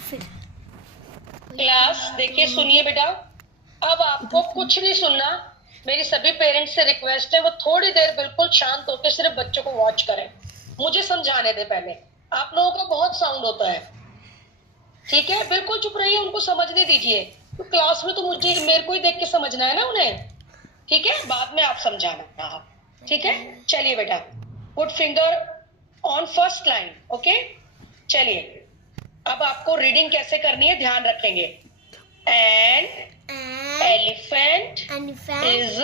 फिर क्लास देखिए, सुनिए बेटा, अब आपको कुछ नहीं सुनना। मेरी सभी पेरेंट्स से रिक्वेस्ट है वो थोड़ी देर बिल्कुल शांत होकर सिर्फ बच्चों को वॉच करें। मुझे समझाने दे पहले। आप लोगों का बहुत साउंड होता है, ठीक है? बिल्कुल चुप रहिए, उनको समझने दीजिए। तो क्लास में तो मुझे मेरे को ही देख के समझना है ना उन्हें, ठीक है? बाद में आप समझाना, ठीक है? चलिए बेटा, put finger on first line, okay? चलिए, अब आपको रीडिंग कैसे करनी है ध्यान रखेंगे। An elephant is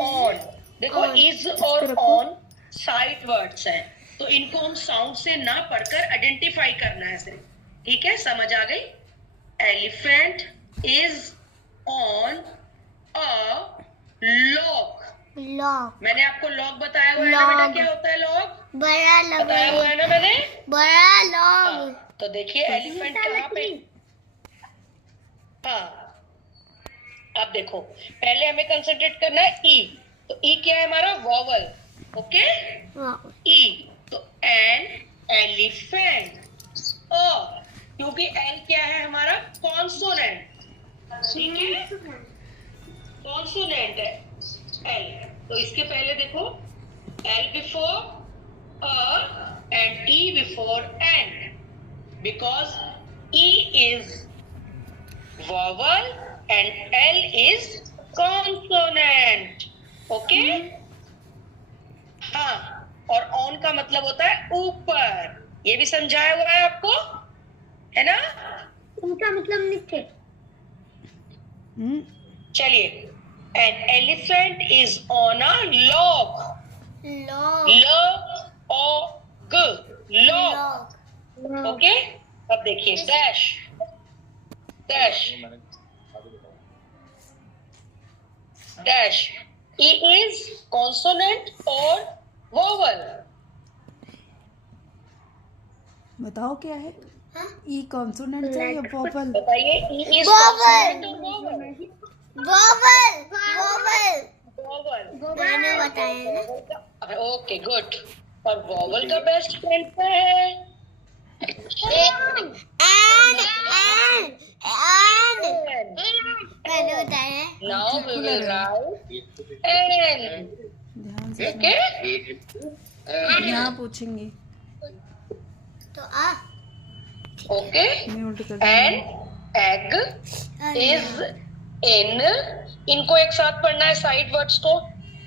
on. देखो, इज और ऑन साइड वर्ड्स हैं, तो इनको हम साउंड से ना पढ़कर आइडेंटिफाई करना है सिर्फ, ठीक है? समझ आ गई? Elephant is on a log. मैंने आपको लॉग बताया हुआ है ना बेटा, क्या होता है लॉग? बड़ा लॉग बताया हुआ है ना मैंने, बड़ा लॉग। तो देखिए एलिफेंट कहाँ पे, हाँ अब देखो, पहले हमें कंसंट्रेट करना है ई। तो ई क्या है हमारा? Vowel, okay? ई, तो एन एलिफेंट। क्योंकि एल क्या है हमारा? कॉन्सोनेंट, ठीक है? कॉन्सोनेंट है एल, तो इसके पहले देखो, L before and E before N, because E is vowel and L is consonant, okay? हाँ, और on का मतलब होता है ऊपर, ये भी समझाया हुआ है आपको, है ना? उनका मतलब नीचे। चलिए, an elephant is on a log. Log, okay? अब देखिए dash, dash, dash. E is consonant और वोवल। बताओ क्या है? ई कॉन्सोनेंट है या वोवल? बताइए, ई इज कॉन्सोनेंट और वोवल। वोवल मैंने बताया ना। Okay, good. और वोवल का बेस्ट फ्रेंड क्या है? मैंने बताया। Now we will write an, ध्यान से ओके? यहाँ पूछेंगे तो आ ओके? मैं उल्ट कर एन एग इज इन। इनको एक साथ पढ़ना है साइड वर्ड्स को।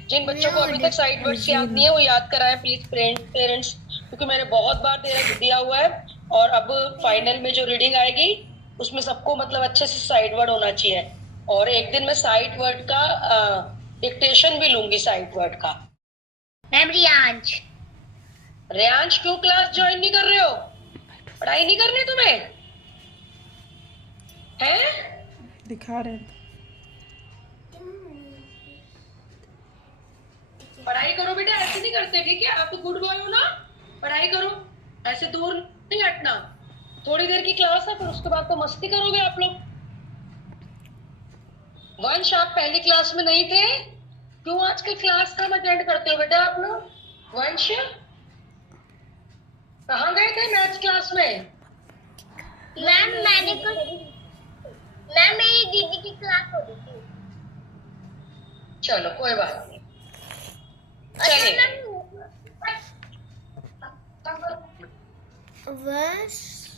जिन बच्चों को अभी तक साइड वर्ड्स याद नहीं है वो याद कराएं प्लीज पेरेंट्स, क्योंकि मैंने बहुत बार दिया हुआ है, और अब फाइनल में जो रीडिंग आएगी उसमें सबको मतलब अच्छे से साइड वर्ड होना चाहिए। और एक दिन मैं साइड वर्ड का डिक्टेशन भी लूंगी, साइड वर्ड का। मैम रियांश क्यों क्लास ज्वाइन नहीं कर रहे हो? पढ़ाई नहीं करनी तुम्हें हैं? दिखा रहे हैं। पढ़ाई करो बेटा, ऐसे नहीं करते, ठीक है? आप तो गुड बॉय हो ना, पढ़ाई करो, ऐसे दूर नहीं हटना। थोड़ी देर की क्लास है, फिर उसके बाद तो मस्ती करोगे आप लोग। वंश, आप पहली क्लास में नहीं थे, क्यों आजकल क्लास कम अटेंड करते हो बेटा आप लोग? वंश, कहाँ गए थे मैथ्स क्लास में? मैम मैम मेरी दीदी की क्लास हो रही थी। चलो कोई बात नहीं, चलिए।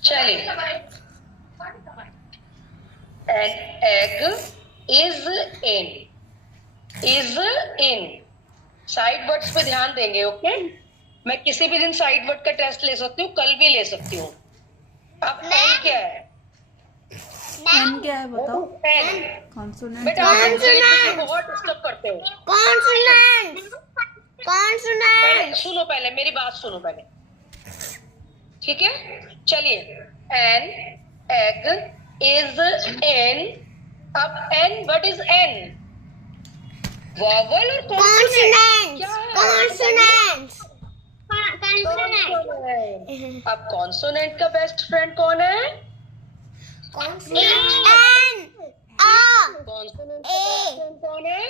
चलिए, an egg is in side words पे ध्यान देंगे, ओके? मैं किसी भी दिन साइड वर्ड का टेस्ट ले सकती हूँ, कल भी ले सकती हूँ। अब एन क्या है? एन क्या है बताओ? An consonant. बेटा आप बहुत डिस्टर्ब करते हो। पहले सुनो, पहले मेरी बात सुनो पहले, ठीक है? चलिए, एन एग इज एन। अब an, what is an? Vowel और कॉन्सोनेंट? क्या है? कॉन्सोनेंट। अब कॉन्सोनेंट का बेस्ट फ्रेंड कौन है? कॉन्सोनेंट कौन है?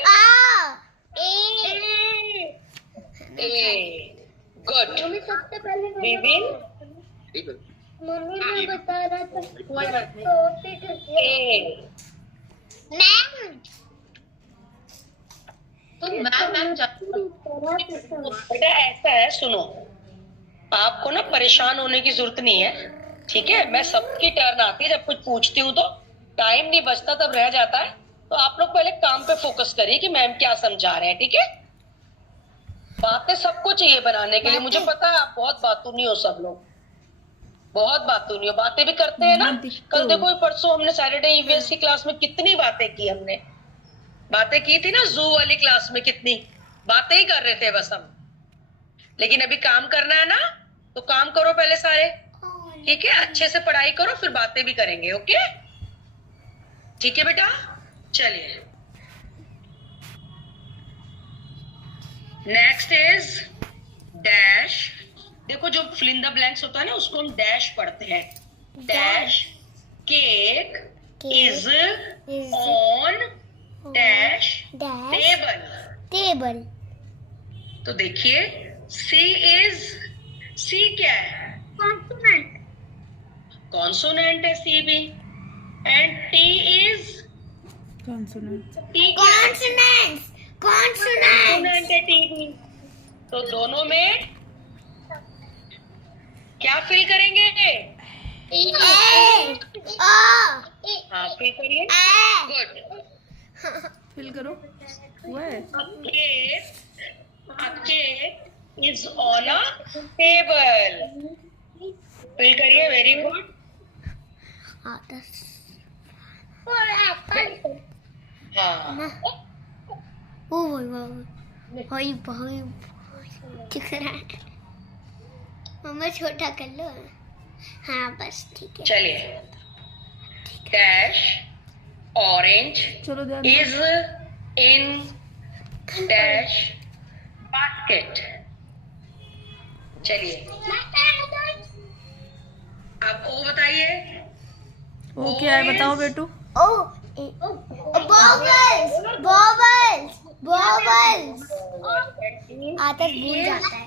ए। गुड। सबसे पहले We will मम्मी ने बता रहा था कोई बात नहीं। ए मैम मैम बेटा ऐसा है, सुनो, आपको ना परेशान होने की जरूरत नहीं है, ठीक है। मैं सबकी टर्न आती है, जब कुछ पूछती हूँ तो टाइम नहीं बचता, तब रह जाता है। तो आप लोग पहले काम पे फोकस करिए कि मैम क्या समझा रहे हैं, ठीक है। बातें सबको चाहिए बनाने के लिए, मुझे पता है आप बहुत बातूनी हो, सब लोग बहुत बातूनी हो, बातें भी करते हैं ना। कल देखो परसों हमने सैटरडे ईवीएस की क्लास में कितनी बातें की, हमने बातें की थी ना, जू वाली क्लास में कितनी बातें ही कर रहे थे बस हम। लेकिन अभी काम करना है ना, तो काम करो पहले सारे, ठीक है। अच्छे से पढ़ाई करो, फिर बातें भी करेंगे, ओके, ठीक है बेटा। चलिए नेक्स्ट इज डैश। देखो जो फिल इन द ब्लैंक्स होता है ना, उसको हम डैश पढ़ते हैं। Dash cake is on dash table. Table. तो देखिए सी क्या है? कॉन्सोनेंट। कॉन्सोनेंट है सी भी। And T is consonant. Consonants. Consonant है टी भी। तो दोनों में क्या फिल करेंगे? हाँ फिल करिए, गुड, फिल करो। हुआ है? A cake is on a table. Fill करिए, वेरी गुड। हाँ मम्मा छोटा कर लो। हाँ बस ठीक है। चलिए डैश ऑरेंज चलो ध्यान इज इन डैश बास्केट। चलिए आप ओ बताइए। वो क्या है बताओ बेटू। बॉबल्स। बॉबल्स। बॉबल्स। आता भूल जाता है।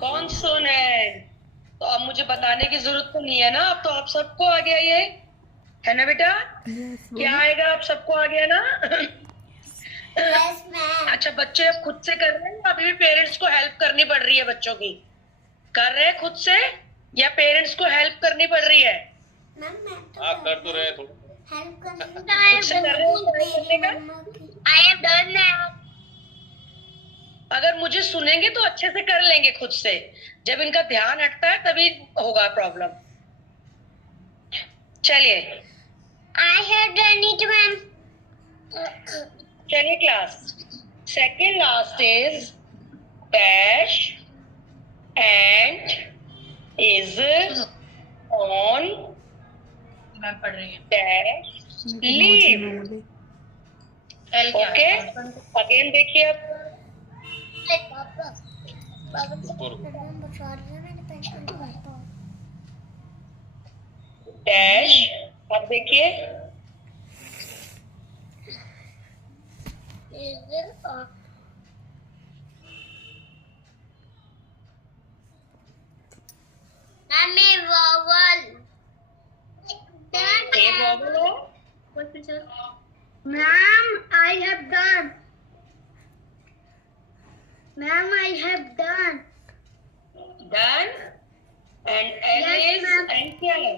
कॉन्सोनेंट। तो अब मुझे बताने की जरूरत तो नहीं है ना, अब तो आप सबको आ गया ये, है ना बेटा? यस क्या आएगा, आप सबको आ गया ना? Yes, ma'am. अच्छा बच्चे अब खुद से कर रहे हैं, अभी भी पेरेंट्स को हेल्प करनी पड़ रही है? बच्चों की कर रहे हैं खुद से या पेरेंट्स को हेल्प करनी पड़ रही है? हाँ कर तो रहे थोड़ा। हेल्प खुद से कर रहे हैं I have done that. अगर मुझे सुनेंगे तो अच्छे से कर लेंगे खुद से, जब इनका ध्यान हटता है तभी होगा प्रॉब्लम। चलिए I have done it, ma'am. चलिए class second last is dash and is on dash leave. Okay again देखिए अब डैश, अब देखिए I'm a vowel. A vowel है। Ma'am, I have done. Ma'am, I have done. Done and L Yes, is ma'am. And क्या है?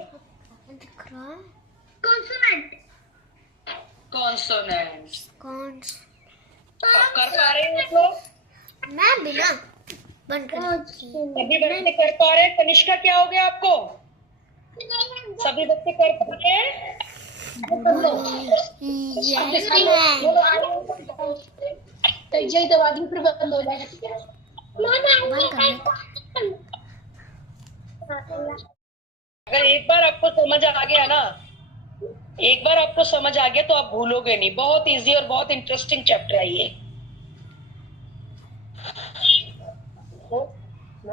Consonant. Consonant. आप कर पा रहे हैं लोग? मैं बिना बंद कर सभी बच्चे कर पा रहे हैं? कनिष्का क्या हो गया आपको? सभी बच्चे कर पा रहे हैं? अगर एक बार आपको समझ आ गया ना, एक बार आपको समझ आ गया तो आप भूलोगे नहीं। बहुत इजी और बहुत इंटरेस्टिंग चैप्टर है ये,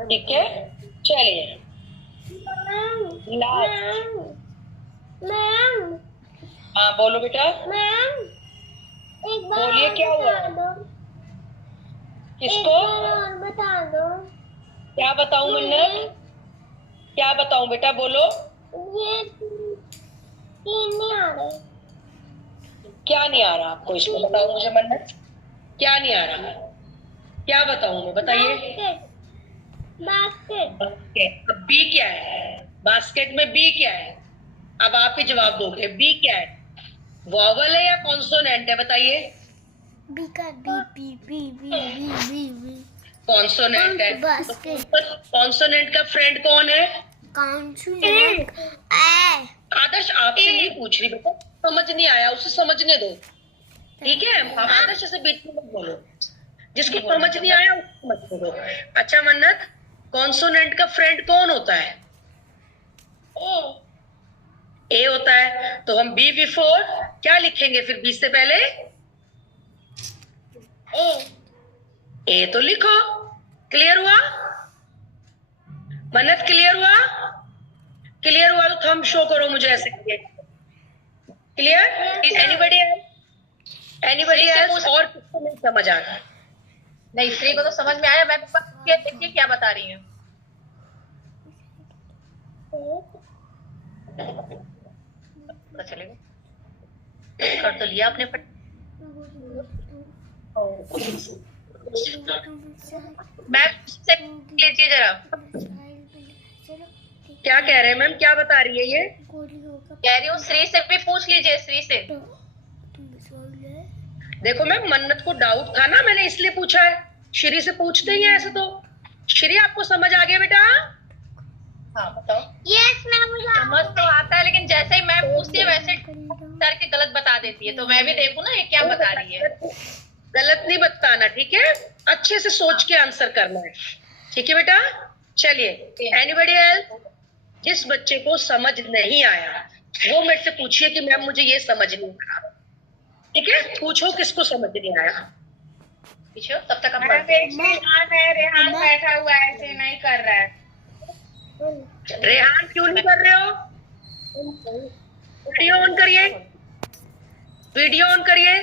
ठीक है। चलिए लास्ट। हाँ बोलो बेटा, बोलिए क्या हुआ? किसको? और बता दो। क्या बताऊं मन्नत? क्या बताऊं बेटा, बोलो। ये तीन नहीं आ रहे। क्या नहीं आ रहा आपको इसमें, बताओ मुझे मन्नत, क्या नहीं आ रहा? क्या बताऊं मैं, बताइए। बास्केट। बास्केट, अब बी क्या है? बास्केट में बी क्या है? अब आप ही जवाब दोगे, बी क्या है? वॉवल है या कॉन्सोनेंट है, बताइए। बी का B B B B B B B. Consonant है। बास्केट। कॉन्सोनेंट का फ्रेंड कौन है? कॉन्सोनेंट ए। आदर्श आपसे नहीं पूछ रही बेटा, समझ नहीं आया उसे समझने दो, ठीक है? आदर्श ऐसे बीच में मत बोलो, जिसको समझ नहीं आया उसको मत बोलो। अच्छा मन्नत, कॉन्सोनेंट का फ्रेंड कौन होता है? ए होता है, तो हम बी बिफोर क्या लिखेंगे फिर बी से पहले? ए तो लिखो। क्लियर हुआ मन्नत? क्लियर हुआ? क्लियर हुआ तो थंब शो करो मुझे ऐसे। Clear? Anybody else? Anybody else? और किसको नहीं समझ आ रहा? नहीं, श्री को तो समझ में आया। मैं देखिए क्या बता रही हूँ। पता चलेगा, कर तो लिया आपने मैम से लीजिए जरा। क्या कह रहे हैं मैम, क्या बता रही है ये? कह रही हूँ श्री से भी पूछ लीजिए, श्री से। देखो मैम, मन्नत को डाउट था ना, मैंने इसलिए पूछा है। श्री से पूछते ही है ऐसे तो। श्री आपको समझ आ गया बेटा? हाँ बताओ। यस मैम, मुझे समझ तो आता है, लेकिन जैसे ही मैम पूछती है वैसे करके गलत बता देती है, तो मैं भी देखूं ना ये क्या बता रही है। गलत नहीं बताना, ठीक है? अच्छे से सोच के आंसर करना है, ठीक है बेटा? चलिए, एनीबडी एल्स? जिस बच्चे को समझ नहीं आया वो मेरे से पूछिए कि मैम मुझे ये समझ नहीं आया, ठीक है? पूछो किसको समझ नहीं आया। पूछो, तब तक हम पढ़ते हैं। रेहान बैठा हुआ है, ऐसे नहीं कर रहा है। रेहान क्यों नहीं कर रहे हो? वीडियो ऑन करिए, वीडियो ऑन करिए।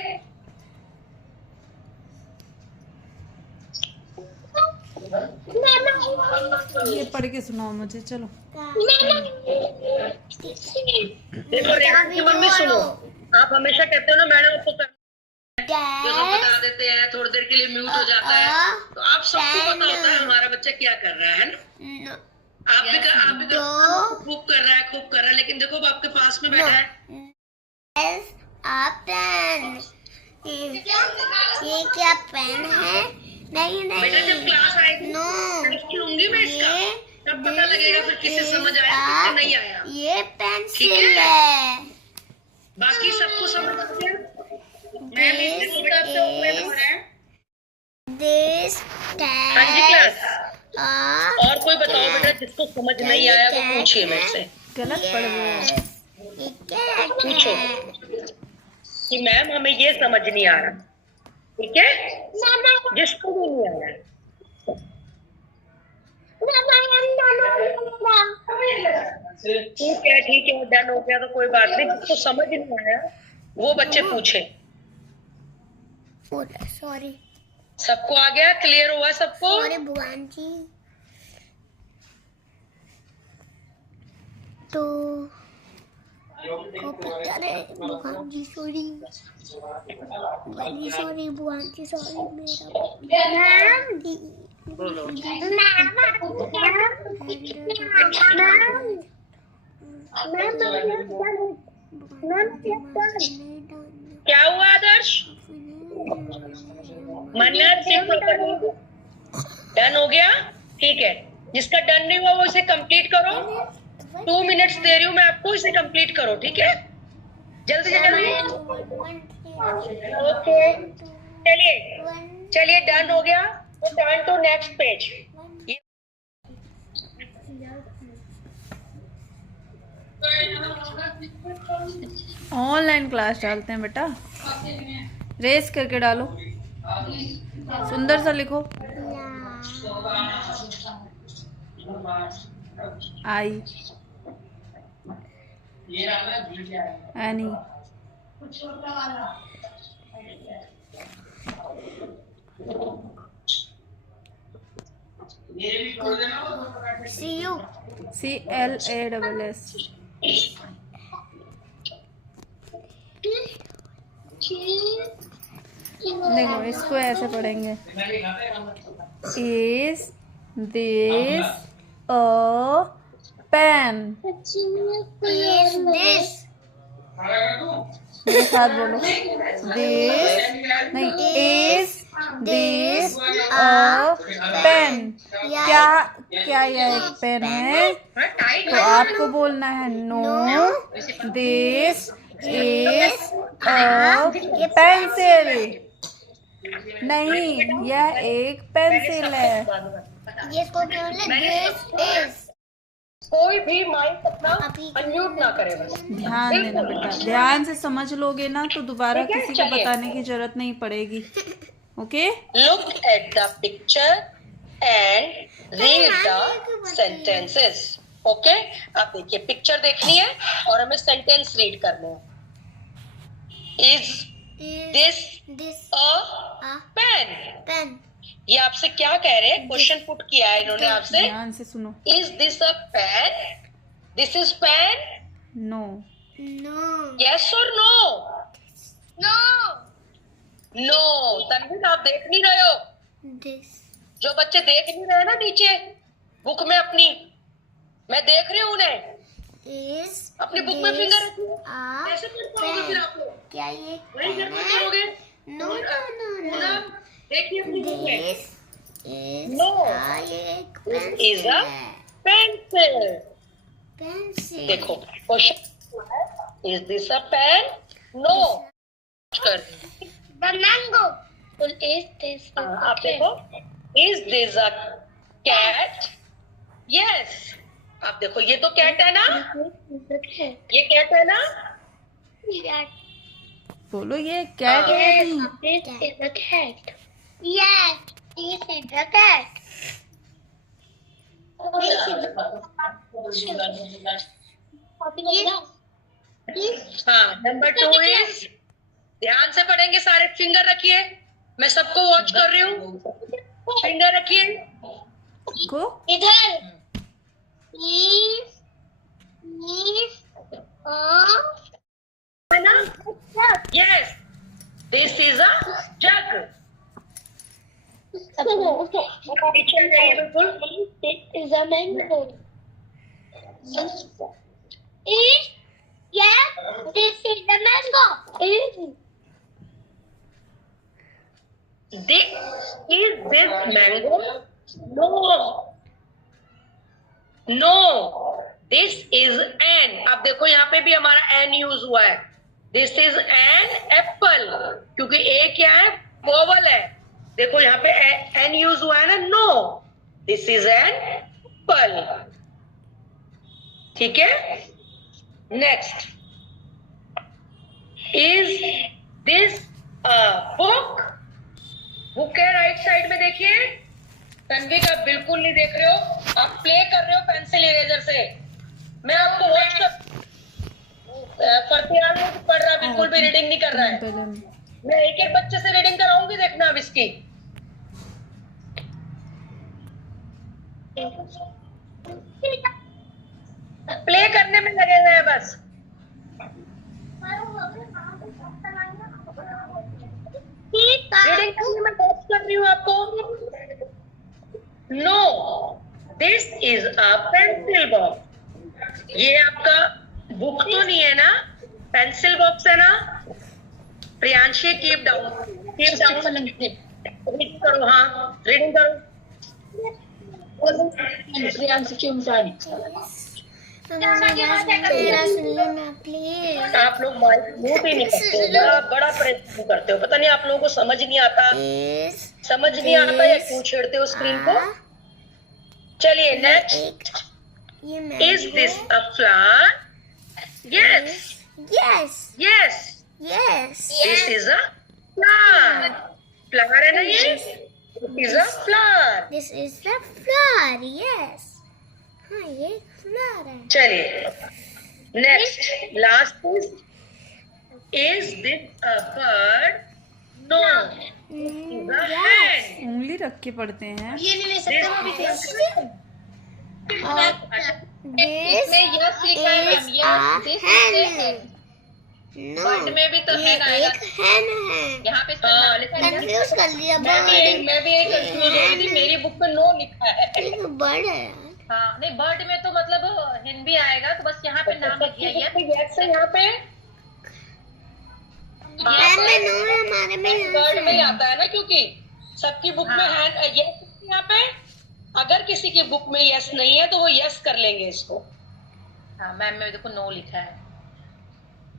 ये पढ़ के सुनाओ मुझे, चलो। देखो रेहान की मम्मी सुनो, आप हमेशा कहते हो ना मैडम आपको जो सब बता देते हैं, थोड़ी देर के लिए म्यूट हो जाता है, तो आप सबको पता होता है हमारा बच्चा क्या कर रहा है ना? आप भी खूब कर रहा है, लेकिन देखो अब आपके पास में बैठा है। पेन। ये क्या पेन है? नहीं नहीं बेटा जब क्लास आएगी नो, लूंगी मैं इसका, तब पता लगेगा फिर किसे समझ आया किसे नहीं आया। ये पेंसिल है। बाकी सबको समझ आ गया? दिस हाँ जी क्लास। और कोई बताओ बेटा जिसको समझ नहीं आया वो पूछिए मेरे से। गलत पढ़ रहे हो। पूछो कि मैम हमें ये समझ नहीं आ रहा, ठीक है? जिसको भी नहीं आया। ठीक है, डन हो गया तो कोई बात नहीं। जिसको समझ नहीं आया वो बच्चे पूछे। सॉरी, सबको आ गया? क्लियर हुआ सबको? सॉरी भगवान जी। तो पता है भगवान जी, सॉरी भगवान जी, सॉरी भगवान जी, सॉरी मेरा क्या हुआ आदर्श? मन्नत डन हो गया? ठीक है, जिसका डन नहीं हुआ वो इसे कंप्लीट करो। 2 मिनट्स दे रही हूँ मैं आपको, इसे कंप्लीट करो, ठीक है? जल्दी से जल्दी। ओके, चलिए डन हो गया तो turn to next page. Online class डालते हैं बेटा, रेस करके डालो, सुंदर सा लिखो। आई एनी CU. CLASS। देखो इसको ऐसे पढ़ेंगे, is this a pen. Is this? मेरे साथ बोलो, दिस नहीं, इज दिस अ पेन। क्या क्या यह एक पेन है? तो आपको बोलना है no, this is a pencil. नहीं, यह एक पेंसिल है। ये इसको क्या बोले? This is. कोई भी माइक अपना अनम्यूट ना करे बस। ध्यान देना बेटा, ध्यान से समझ लोगे ना तो दोबारा ठीक है, किसी को चलिए। बताने की जरूरत नहीं पड़ेगी। Okay, Look at the picture and read the sentences. Okay, अब देखिए पिक्चर देखनी है और हमें सेंटेंस रीड करने हैं। Is Is this this a a pen? pen? ये आपसे क्या कह रहे हैं? क्वेश्चन पुट किया है इन्होंने आपसे। ध्यान से सुनो। Is this a pen? This is pen? No, No. Yes or no? No. No. Tanveer आप देख नहीं रहे हो। This. जो बच्चे देख नहीं रहे हैं ना नीचे बुक में अपनी, मैं देख रही हूँ उन्हें। Is अपनी बुक में फिंगर रखिए। a कैसे कर पाओगे फिर आप लोग? क्या ये वही घर pen में है? करोगे। No, no, no, no. Poonam, देखिए अपनी बुक में। This is No. एक This pencil is a है. pencil. Pencil. देखो question, is this a pen? No. कर The mango. Well, is this a आप देखो, is this a cat? Yes. आप देखो ये तो कैट है ना, ये कैट है ना। बोलो ये कैट है नहीं? This is a cat. Yes, this is a cat. हाँ, नंबर 2 इज, ध्यान से पढ़ेंगे सारे। फिंगर रखिए, मैं सबको वॉच कर रही हूँ। फिंगर रखिए। को इधर. है ना? यस, दिस इज अ जग। पीछे जाइए बिल्कुल। It is a mango. Is yes, this is the mango. Is this mango? No. No. This is an. अब देखो यहाँ पे भी हमारा an यूज हुआ है। This is an apple. क्योंकि a क्या है? वोवल है। देखो यहाँ पे an यूज हुआ है ना? No. This is an apple. ठीक है? Next. Is this a book? Book है राइट साइड में, देखिए। तन्वी का बिल्कुल नहीं देख रहे हो, आप प्ले कर रहे हो पेंसिल इरेजर से। मैं आपको वॉच करते आ रही हूँ, पढ़ रहा, बिल्कुल भी रीडिंग नहीं कर रहा है। मैं एक एक बच्चे से रीडिंग कराऊंगी, देखना अब इसकी। प्ले करने में लगे हुए हैं बस। रीडिंग करने में वॉच कर रही हूँ आपको। No, this is a pencil box. ये आपका बुक तो नहीं है ना, पेंसिल बॉक्स है ना। Priyanshi keep down, keep down. Read करो, हाँ रीडिंग करो। Priyanshi keep down. मेरा सुन लो ना प्लीज. आप लोग म्यूट ही नहीं करते, बड़ा बड़ा प्रयत्न करते हो। पता नहीं आप लोगों को समझ नहीं आता, समझ नहीं आता या क्यों छेड़ते हो स्क्रीन को। चलिए next. Is this a flower? Yes Yes, yes, yes. This is a flower. Flower है ना ये? This is a flower. This is the flower. Yes. हाँ ये flower है. चलिए next, last is this a bird? No Yes. उंगली रख के पढ़ते हैं. ये नहीं ले सकते मैं भी This इसमें यस लिखा है ma'am, yes this hen. No. Word में भी तो ये है आएगा, एक hen है. यहाँ पे इसका नाम लिखा है। कंफ्यूज कर लिया मैं बर्ड. भी एक कंफ्यूज हो रही थी, मेरी बुक में नो लिखा है। एक बर्ड है. हाँ नहीं, बर्ड में तो मतलब हिंद भी आएगा, तो बस यहाँ पे नाम लिख दिया यस है यहाँ पे, Hen में no है, हमारे में yes वर्ड में ही है. आता है ना, क्योंकि सबकी बुक में हैंड यस यहाँ पे। अगर किसी की बुक में यस नहीं है तो वो यस कर लेंगे इसको। हाँ मैम में देखो नो लिखा है।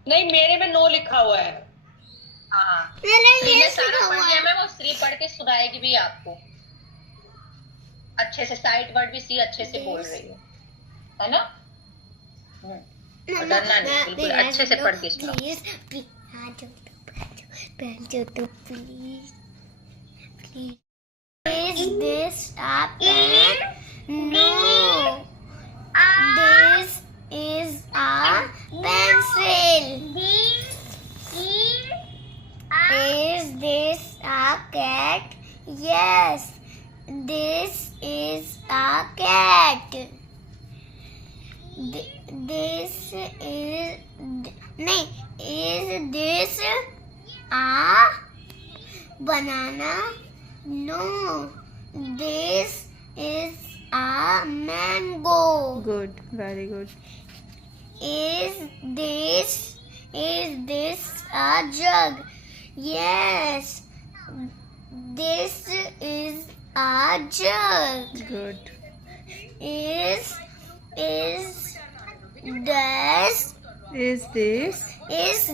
नहीं, मेरे में नो लिखा हुआ है। हाँ मेरे श्री ने yes सारा लिखा पढ़ हुआ लिया है. मैम, वो श्री पढ़ के सुनाएगी भी आपको अच्छे से। साइड वर्ड भी सी अच्छे से बोल रही है ना? डरना नहीं, बिल्कुल अच्छे से पढ़ के सुनाओ। Please. Is this a pen? No. This is a pencil. Is this a cat? Yes. This is a cat. This is नहीं. Is this a banana? No. This is a mango. Good, very good. Is this a jug? Yes. This is a jug. Good. Is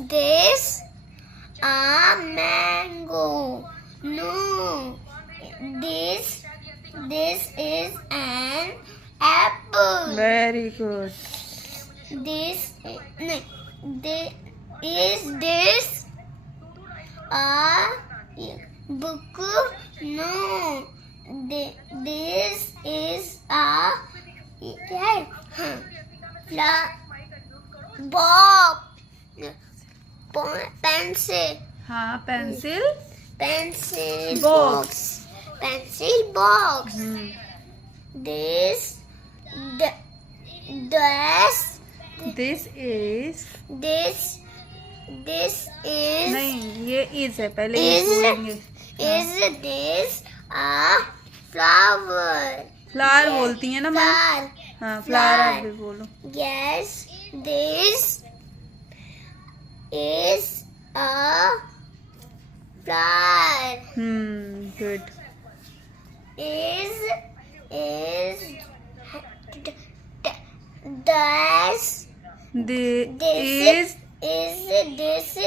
this a mango? No. This is an apple. Very good. This is this a book? No. This is a क्या है? box. Pencil. हाँ, pencil. Pencil Box. Pencil box. This is नहीं, ये is है, पहले Is- is बोलेंगे. is this a flower? Flower बोलती है ना मैम? Flower. हाँ, फ्लावर आप Flower. भी बोलो. Yes, this is a flower. Good. Is this Is this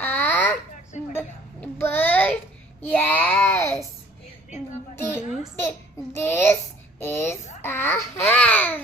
a bird? Yes. This is a hen.